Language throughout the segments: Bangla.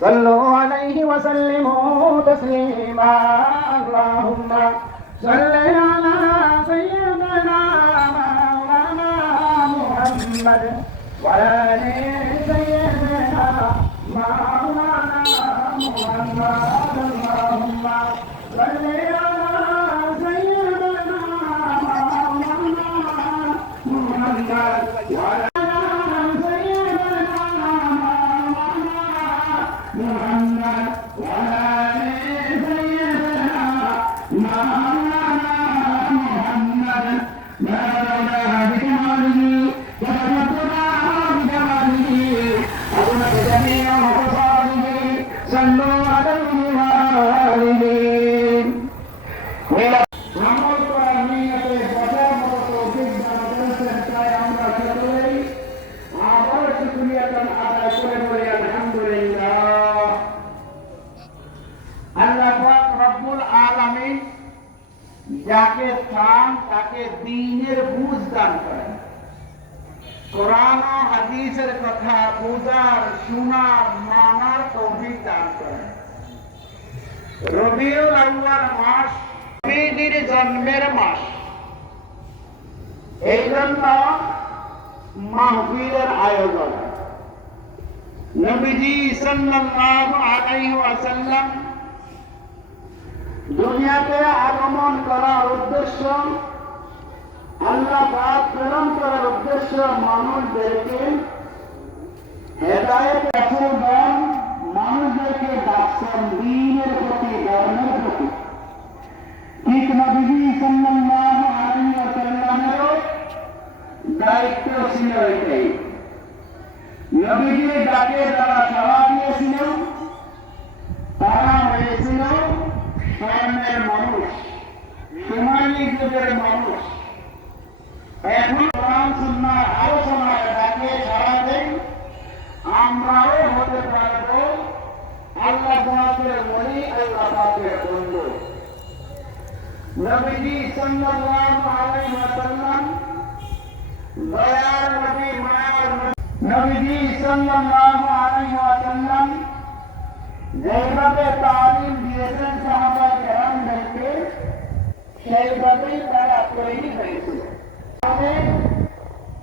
صلوا عليه وسلموا تسليما اللهم صل على سيدنا مولانا محمد وعلى آل سيدنا مولانا محمد اللهم صل على سيدنا مولانا محمد وعلى যাকে চান তাকে দ্বীনের বুঝ দান করেন, কোরআন ও হাদিসের কথা বুঝার, শোনার, মানার তৌফিক দান করেন। রবিউল আউয়াল মাস নবীর জন্মের মাস, এই জন্য মাহফিলের আয়োজন। নবীজি সাল্লাল্লাহু আলাইহি ওয়াসাল্লাম দুনিয়াতে আগমন করার উদ্দেশ্য, আল্লাহ পাক প্রেরণ করার উদ্দেশ্য মানুষদেরকে হেদায়েত রাসূলগণ মানুষদেরকে ডাকছেন দ্বীনের প্রতি, ধর্মের প্রতি। ঠিক নবীজি সাল্লাল্লাহু আলাইহি ওয়াসাল্লামেরও দায়িত্ব ছিল এটাই। নবীজির ডাকে যারা সাড়া দিয়েছিল তারা হয়েছিল স্বর্ণের মানুষ, সোনালী যুগের মানুষ। এখন কোরআন সুন্নাহর আলোচনায় ডাকে সাড়া দেই, আমরাও হতে পারব আল্লাহ পাকের ওলি, আল্লাহ পাকের বন্ধু। নবীজি সাল্লাল্লাহু আলাইহি ওয়াসাল্লাম দয়ার নবী, মায়ার নবীজি সাল্লাল্লাহু আলাইহি ওয়াসাল্লাম যেভাবে তালিম দিয়েছেন সাহাবায়ে কেরামদেরকে, সেইভাবেই তারা তৈরি হয়েছিল।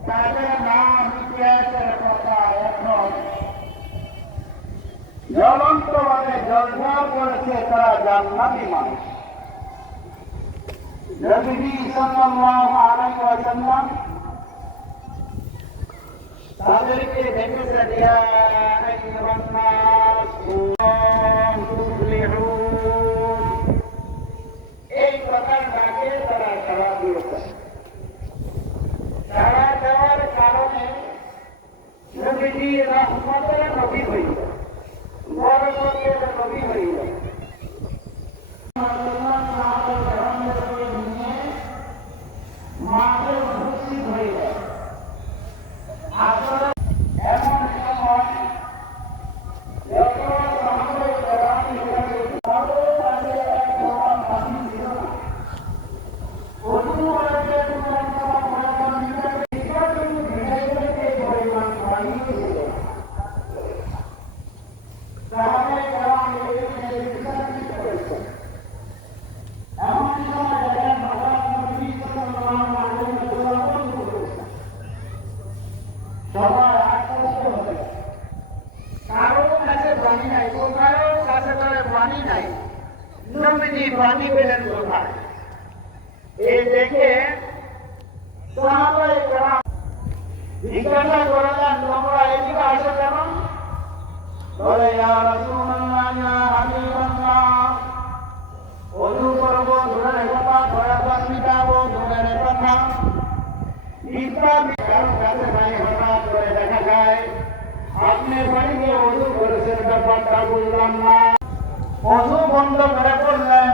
তাদের নাম ইতিহাসের কথা এখন জ্বলন্তভাবে জ্বলঝল করেছে, তারা জান্নাতি মানুষ। নবীজি সাল্লাল্লাহু আলাইহি ওয়াসাল্লাম তাদেরকে ডেকেছে, ইয়া আইয়ুহান নাস তুফলিহুন, এই কথার ডাকে তারা সাড়া দিয়েছে। সাড়া দেওয়ার কারণে নবীজি রহমতের নবী হইল, বরকতের নবী হইল। মাঠে উপস্থিত হইল। আসলে এমন সময় পানি পেলেন কোথায়? এই দেখে সাহাবায়ে কেরাম জিজ্ঞাসা করলেন, তোমরা এদিকে আসো কেন? বলে, ইয়া রাসূলুল্লাহ, ইয়া হাবিবাল্লাহ, ওযু করব, দূরের কথা, প্রয়োজন মিটাবো, দূরের কথা। কারো কাছে নাই, হঠাৎ করে দেখা যায় আপনি বাড়িতে ওযু করেছেন, ব্যাপারটা বুঝলাম না। ওযু বন্ধ করে বললেন,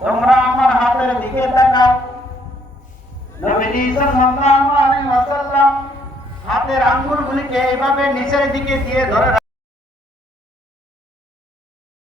তোমরা আমার হাতের দিকে তাকাও। নবীজি সাল্লাল্লাহু আলাইহি ওয়াসাল্লাম হাতের আঙ্গুলগুলিকে এইভাবে নিচের দিকে দিয়ে ধরে